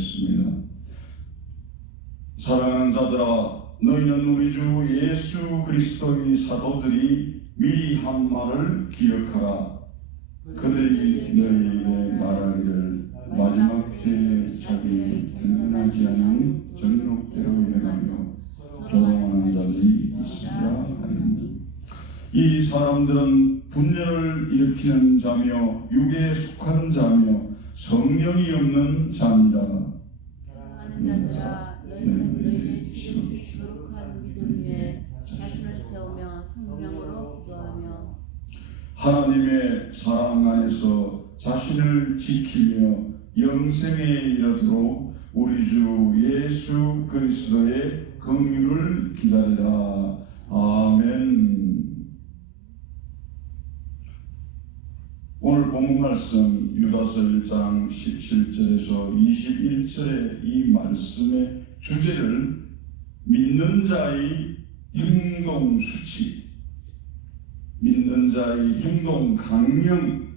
기도하겠습니다. 사랑하는 자들아, 너희는 우리 주 예수 그리스도의 사도들이 미리 한 말을 기억하라. 그들이 너희에게 말하기를 마지막 때에 자기 경건하지 않은 정욕대로 행하며 조롱하는 자들이 있으리라 하니, 이 사람들은 분열을 일으키는 자며 육에 속한 자며 성령이 없는 자니라. 사랑하는 자들아, 너희는 너희의 거룩한 믿음 위에 자신을 세우며 성령으로 기도하며 하나님의 사랑 안에서 자신을 지키며 영생에 이르도록 우리 주 예수 그리스도의 긍휼을 기다리라. 아멘. 오늘 본문 말씀 유다서 1장 17절에서 21절의 이 말씀의 주제를 믿는 자의 행동 수치, 믿는 자의 행동 강령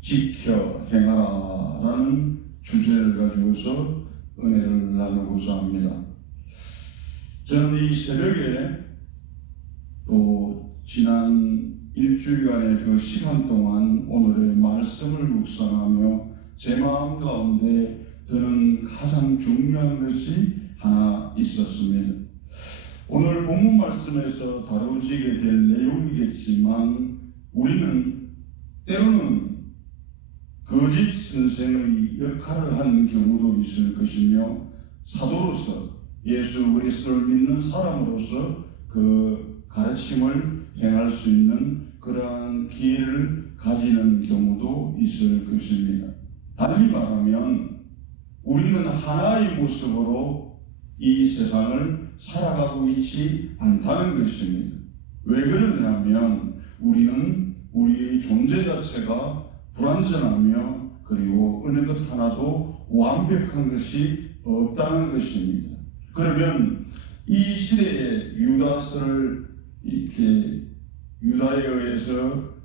지켜 행하라라는 주제를 가지고서 은혜를 나누고자 합니다. 저는 이 새벽에 또 지난 일주일간의 그 시간 동안 오늘의 말씀을 묵상하며 제 마음 가운데 드는 가장 중요한 것이 하나 있었습니다. 오늘 본문 말씀에서 다루지게 될 내용이겠지만 우리는 때로는 거짓 선생의 역할을 하는 경우도 있을 것이며 사도로서 예수 그리스도를 믿는 사람으로서 그 가르침을 행할 수 있는 그러한 기회를 가지는 경우도 있을 것입니다. 달리 말하면 우리는 하나의 모습으로 이 세상을 살아가고 있지 않다는 것입니다. 왜 그러냐면 우리는 우리의 존재 자체가 불완전하며 그리고 어느 것 하나도 완벽한 것이 없다는 것입니다. 그러면 이 시대에 유다서를 이렇게 유다에 의해서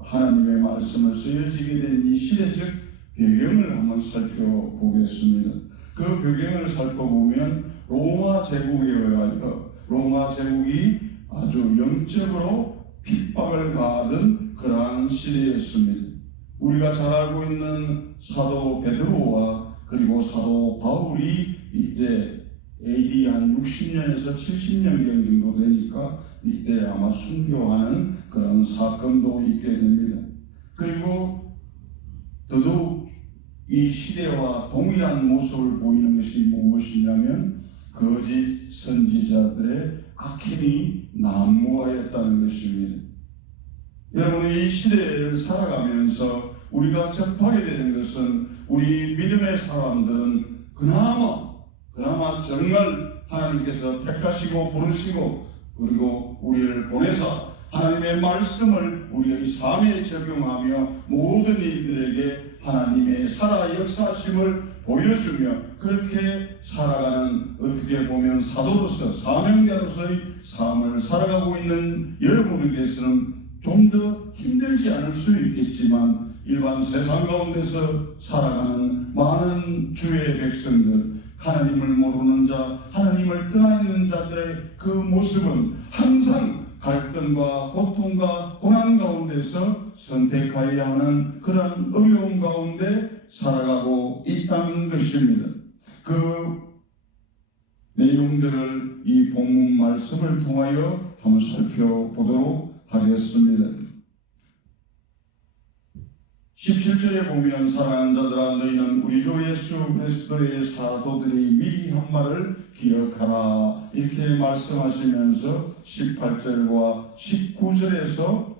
하나님의 말씀을 쓰여지게 된 이 시대적 배경을 한번 살펴보겠습니다. 그 배경을 살펴보면 로마 제국에 의하여 로마 제국이 아주 영적으로 핍박을 가하던 그러한 시대였습니다. 우리가 잘 알고 있는 사도 베드로와 그리고 사도 바울이 이때 AD 한 60년에서 70년경 정도 되니까 이때 아마 순교하는 그런 사건도 있게 됩니다. 그리고 더더욱 이 시대와 동일한 모습을 보이는 것이 무엇이냐면 거짓 선지자들의 악행이 난무하였다는 것입니다. 여러분, 이 시대를 살아가면서 우리가 접하게 되는 것은 우리 믿음의 사람들은 그나마 정말 하나님께서 택하시고 부르시고 그리고 우리를 보내사 하나님의 말씀을 우리의 삶에 적용하며 모든 이들에게 하나님의 살아 역사심을 보여주며 그렇게 살아가는, 어떻게 보면 사도로서 사명자로서의 삶을 살아가고 있는 여러분에게서는 좀 더 힘들지 않을 수 있겠지만 일반 세상 가운데서 살아가는 많은 주의 백성들, 하나님을 모르는 자, 하나님을 떠나 있는 자들의 그 모습은 항상 갈등과 고통과 고난 가운데서 선택하여야 하는 그런 어려움 가운데 살아가고 있다는 것입니다. 그 내용들을 이 본문 말씀을 통하여 한번 살펴보도록 하겠습니다. 17절에 보면 사랑하는 자들아, 너희는 우리 주 예수 그리스도의 사도들이 미리 한 말을 기억하라 이렇게 말씀하시면서 18절과 19절에서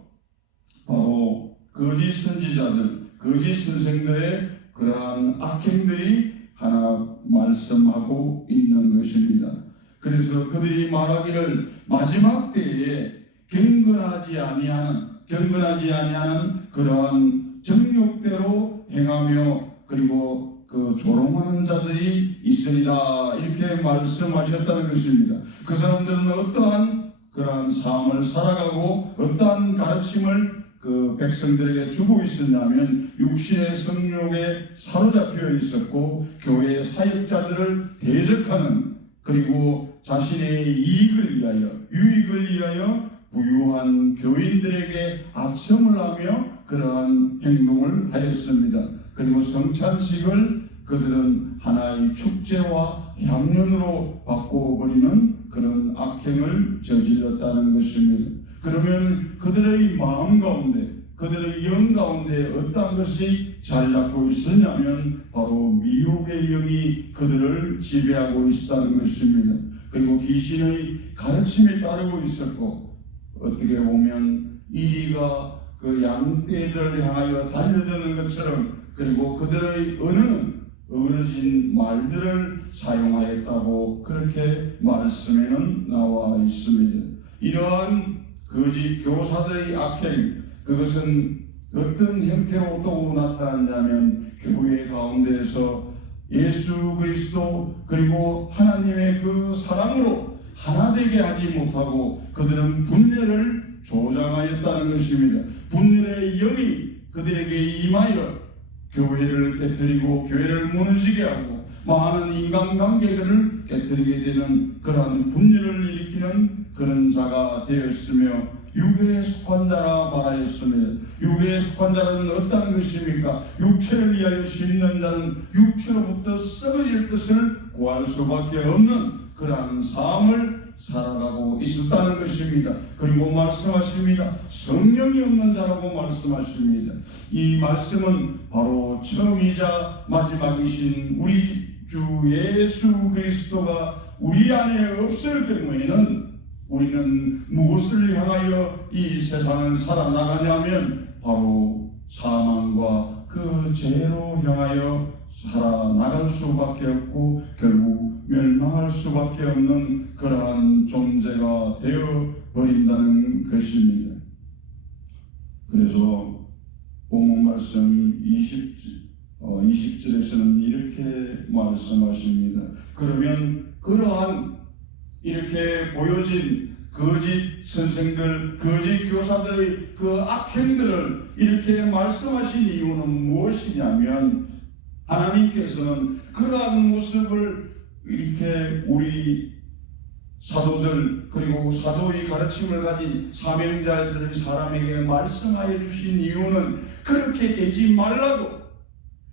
바로 거짓 선지자들, 거짓 선생들의 그러한 악행들이 하나 말씀하고 있는 것입니다. 그래서 그들이 말하기를 마지막 때에 경건하지 아니하는 그러한 정욕대로 행하며 그리고 그 조롱하는 자들이 있으리라 이렇게 말씀하셨다는 것입니다. 그 사람들은 어떠한 그러한 삶을 살아가고 어떠한 가르침을 그 백성들에게 주고 있었냐면 육신의 성욕에 사로잡혀 있었고 교회의 사역자들을 대적하는, 그리고 자신의 이익을 위하여, 유익을 위하여 부유한 교인들에게 아첨을 하며 그러한 행동을 하였습니다. 그리고 성찬식을 그들은 하나의 축제와 향연으로 바꿔버리는 그런 악행을 저질렀다는 것입니다. 그러면 그들의 마음 가운데, 그들의 영 가운데 어떤 것이 자리 잡고 있었냐면 바로 미혹의 영이 그들을 지배하고 있었다는 것입니다. 그리고 귀신의 가르침에 따르고 있었고, 어떻게 보면 이리가 그 양떼들을 향하여 달려드는 것처럼, 그리고 그들의 언어는 어르신 말들을 사용하였다고 그렇게 말씀에는 나와 있습니다. 이러한 거짓 교사들의 악행, 그것은 어떤 형태로 또 나타났냐면 교회 가운데에서 예수 그리스도 그리고 하나님의 그 사랑으로 하나 되게 하지 못하고 그들은 분열을 조장하였다는 것입니다. 분열의 영이 그들에게 임하여 교회를 깨뜨리고 교회를 무너지게 하고 많은 인간관계들을 깨뜨리게 되는 그러한 분열을 일으키는 그런 자가 되었으며, 육에 속한 자라 말하였으며, 육에 속한 자는 어떤 것입니까? 육체를 위하여 심는 자는 육체로부터 썩어질 것을 구할 수밖에 없는 그러한 삶을 살아가고 있었다는 것입니다. 그리고 말씀하십니다. 성령이 없는 자라고 말씀하십니다. 이 말씀은 바로 처음이자 마지막이신 우리 주 예수 그리스도가 우리 안에 없을 경우에는 우리는 무엇을 향하여 이 세상을 살아나가냐면 바로 사망과 그 죄로 향하여 살아나갈 수밖에 없고 결국 멸망할 수밖에 없는 그러한 존재가 되어버린다는 것입니다. 그래서 본문 말씀 20절에서는 이렇게 말씀하십니다. 그러면 그러한 이렇게 보여진 거짓 선생들, 거짓 교사들의 그 악행들을 이렇게 말씀하신 이유는 무엇이냐면 하나님께서는 그러한 모습을 이렇게 우리 사도들 그리고 사도의 가르침을 가진 사명자들 사람에게 말씀하여 주신 이유는 그렇게 되지 말라고,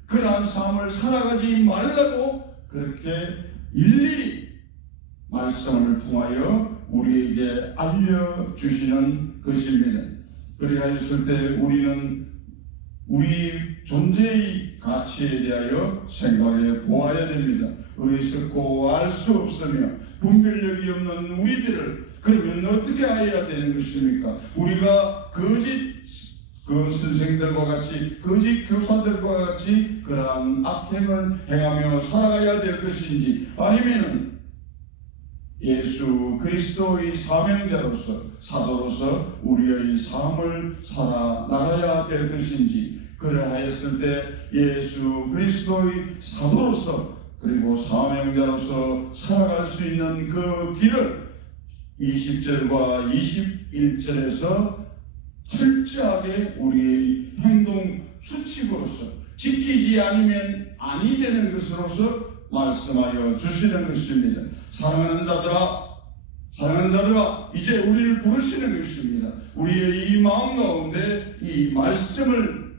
그러한 삶을 살아가지 말라고 그렇게 일일이 말씀을 통하여 우리에게 알려주시는 것입니다. 그리하였을 때 우리는 우리 존재의 가치에 대하여 생각해 보아야 됩니다. 어리석고 알 수 없으며 분별력이 없는 우리들을 그러면 어떻게 해야 되는 것입니까? 우리가 거짓 그 선생들과 같이 거짓 교사들과 같이 그러한 악행을 행하며 살아가야 될 것인지, 아니면은 예수 그리스도의 사명자로서 사도로서 우리의 삶을 살아나가야 될 것인지, 그러하였을 때 예수 그리스도의 사도로서 그리고 사명자로서 살아갈 수 있는 그 길을 20절과 21절에서 철저하게 우리의 행동 수칙으로서 지키지 않으면 아니 되는 것으로서 말씀하여 주시는 것입니다. 사랑하는 자들아, 이제 우리를 부르시는 것입니다. 우리의 이 마음 가운데 이 말씀을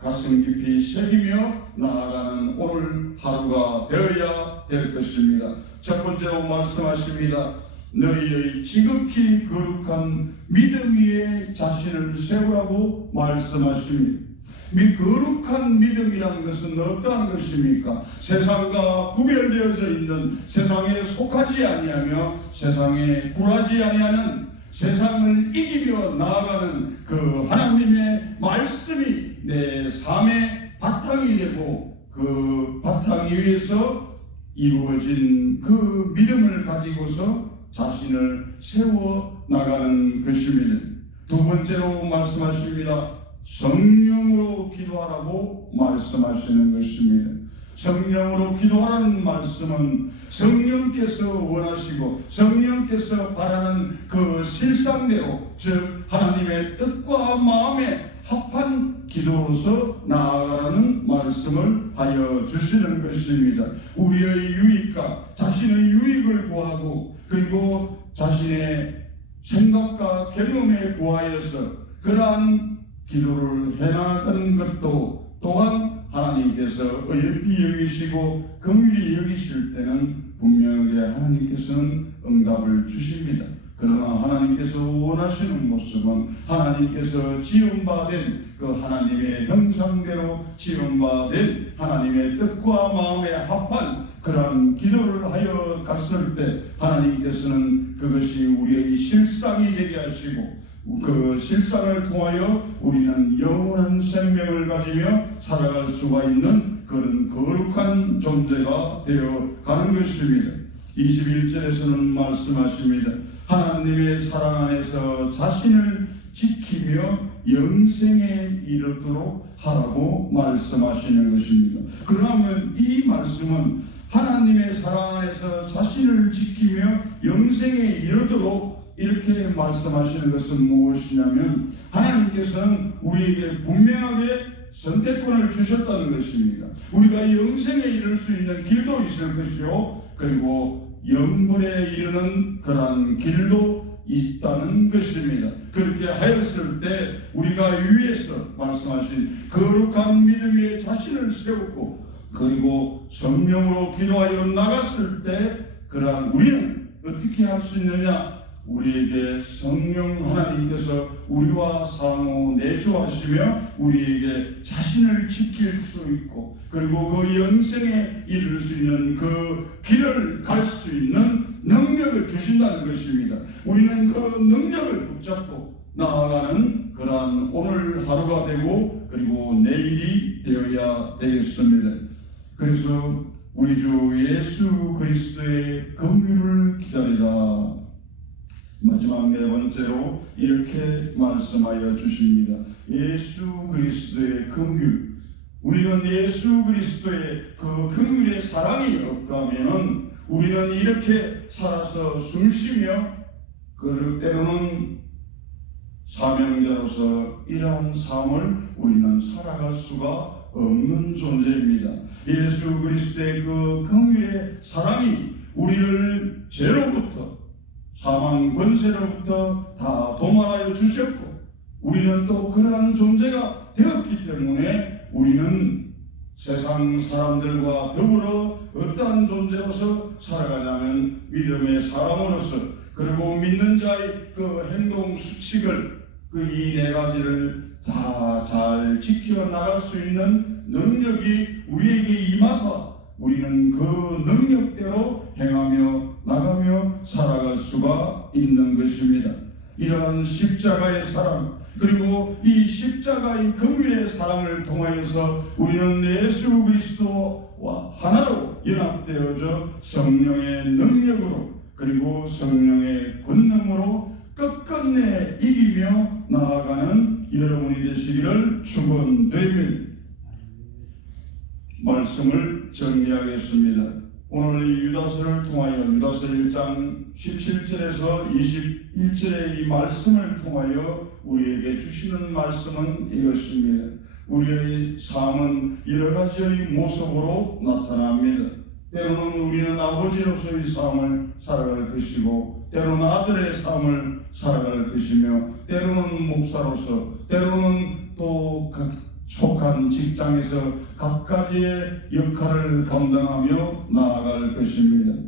가슴 깊이 새기며 나아가는 오늘 하루가 되어야 될 것입니다. 첫 번째로 말씀하십니다. 너희의 지극히 거룩한 믿음 위에 자신을 세우라고 말씀하십니다. 거룩한 믿음이라는 것은 어떠한 것입니까? 세상과 구별되어져 있는, 세상에 속하지 아니하며 세상에 굴하지 아니하는, 세상을 이기며 나아가는 그 하나님의 말씀이 내 삶의 바탕이 되고 그 바탕 위에서 이루어진 그 믿음을 가지고서 자신을 세워 나가는 것입니다. 두 번째로 말씀하십니다. 성령으로 기도하라고 말씀하시는 것입니다. 성령으로 기도하라는 말씀은 성령께서 원하시고 성령께서 바라는 그 실상대로, 즉 하나님의 뜻과 마음에 합한 기도로서 나아가라는 말씀을 하여 주시는 것입니다. 우리의 유익과 자신의 유익을 구하고 그리고 자신의 생각과 경험에 구하여서 그러한 기도를 해나가는 것도 또한 하나님께서 어여삐 여기시고 긍휼히 여기실 때는 분명하게 하나님께서는 응답을 주십니다. 그러나 하나님께서 원하시는 모습은 하나님께서 지음받은 그 하나님의 형상대로 지음받은 하나님의 뜻과 마음에 합한 그러한 기도를 하여 갔을 때 하나님께서는 그것이 우리의 실상이 되게 하시고 그 실상을 통하여 우리는 영원한 생명을 가지며 살아갈 수가 있는 그런 거룩한 존재가 되어 가는 것입니다. 21절에서는 말씀하십니다. 하나님의 사랑 안에서 자신을 지키며 영생에 이르도록 하라고 말씀하시는 것입니다. 그러면 이 말씀은 하나님의 사랑 안에서 자신을 지키며 영생에 이르도록 이렇게 말씀하시는 것은 무엇이냐면 하나님께서는 우리에게 분명하게 선택권을 주셨다는 것입니다. 우리가 영생에 이를 수 있는 길도 있을 것이요 그리고 영물에 이르는 그러한 길도 있다는 것입니다. 그렇게 하였을 때 우리가 위에서 말씀하신 거룩한 믿음 위에 자신을 세웠고 그리고 성령으로 기도하여 나갔을 때 그러한 우리는 어떻게 할 수 있느냐? 우리에게 성령 하나님께서 우리와 상호 내조하시며 우리에게 자신을 지킬 수 있고 그리고 그 영생에 이를 수 있는 그 길을 갈 수 있는 능력을 주신다는 것입니다. 우리는 그 능력을 붙잡고 나아가는 그러한 오늘 하루가 되고 그리고 내일이 되어야 되겠습니다. 그래서 우리 주 예수 그리스도의 긍휼을 기다리라. 마지막 네 번째로 이렇게 말씀하여 주십니다. 예수 그리스도의 긍휼. 우리는 예수 그리스도의 그 긍휼의 사랑이 없다면 우리는 이렇게 살아서 숨쉬며 그 때로는 사명자로서 이러한 삶을 우리는 살아갈 수가 없는 존재입니다. 예수 그리스도의 그 긍휼의 사랑이 우리를 죄로부터 사망 권세로부터 다 도말하여 주셨고 우리는 또 그러한 존재가 되었기 때문에 우리는 세상 사람들과 더불어 어떠한 존재로서 살아가냐면 믿음의 사람으로서 그리고 믿는 자의 그 행동 수칙을 그 이 네 가지를 다 잘 지켜 나갈 수 있는 능력이 우리에게 임하사 우리는 그 능력대로 행하며 나가며 살아갈 수가 있는 것입니다. 이러한 십자가의 사랑 그리고 이 십자가의 긍휼의 사랑을 통하여서 우리는 예수 그리스도와 하나로 연합되어져 성령의 능력으로 그리고 성령의 권능으로 끝끝내 이기며 나아가는 여러분이 되시기를 축원드립니다. 말씀을 정리하겠습니다. 오늘 이 유다서를 통하여 유다서 1장 17절에서 21절의 이 말씀을 통하여 우리에게 주시는 말씀은 이것입니다. 우리의 삶은 여러 가지의 모습으로 나타납니다. 때로는 우리는 아버지로서의 삶을 살아갈 것이고 때로는 아들의 삶을 살아갈 것이며 때로는 목사로서 때로는 또 속한 직장에서 각가지의 역할을 감당하며 나아갈 것입니다.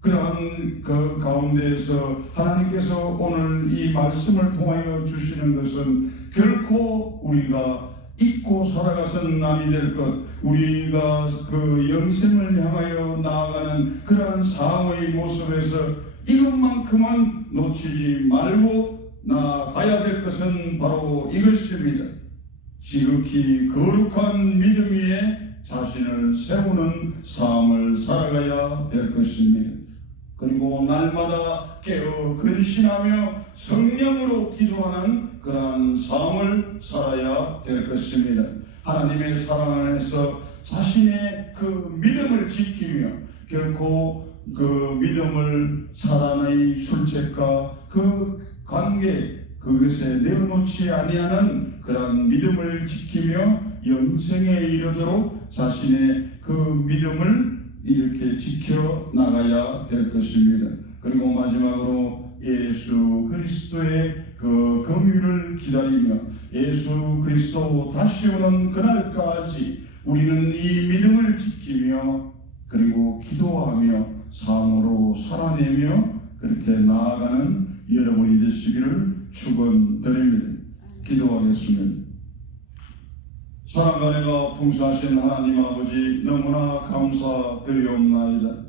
그러한 그 가운데에서 하나님께서 오늘 이 말씀을 통하여 주시는 것은 결코 우리가 잊고 살아가서는 아니 될 것, 우리가 그 영생을 향하여 나아가는 그러한 삶의 모습에서 이것만큼은 놓치지 말고 나아가야 될 것은 바로 이것입니다. 지극히 거룩한 믿음 위에 자신을 세우는 삶을 살아가야 될 것입니다. 그리고 날마다 깨어 근신하며 성령으로 기도하는 그러한 삶을 살아야 될 것입니다. 하나님의 사랑 안에서 자신의 그 믿음을 지키며 결코 그 믿음을 사단의 술책과 그 관계 그것에 내어놓지 아니하는 그러한 믿음을 지키며 영생에 이르도록 자신의 그 믿음을 이렇게 지켜 나가야 될 것입니다. 그리고 마지막으로 예수 그리스도의 그 긍휼을 기다리며 예수 그리스도 다시 오는 그날까지 우리는 이 믿음을 지키며 그리고 기도하며 삶으로 살아내며 그렇게 나아가는 여러분이 되시기를 축원드립니다. 기도하겠습니다. 사랑과 은혜가 풍성하신 하나님 아버지 너무나 감사드리옵나이다.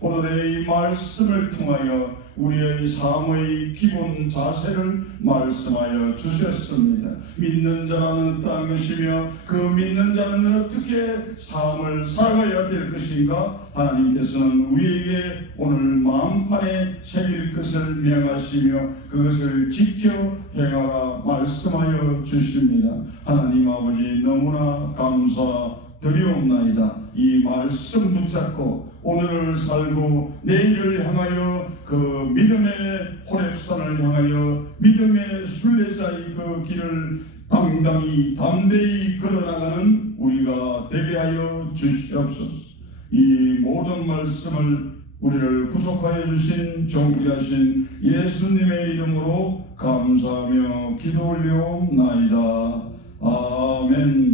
오늘의 이 말씀을 통하여 우리의 삶의 기본 자세를 말씀하여 주셨습니다. 믿는 자는 어떠한 것이며 그 믿는 자는 어떻게 삶을 살아가야 될 것인가 하나님께서는 우리에게 오늘 마음판에 새길 것을 명하시며 그것을 지켜 행하라 말씀하여 주십니다. 하나님 아버지 너무나 감사드리옵나이다. 이 말씀 붙잡고 오늘을 살고 내일을 향하여 그 믿음의 호렙산을 향하여 믿음의 순례자의 그 길을 당당히 담대히 걸어나가는 우리가 되게 하여 주시옵소서. 이 모든 말씀을 우리를 구속하여 주신 존귀하신 예수님의 이름으로 감사하며 기도 올려옵나이다. 아멘.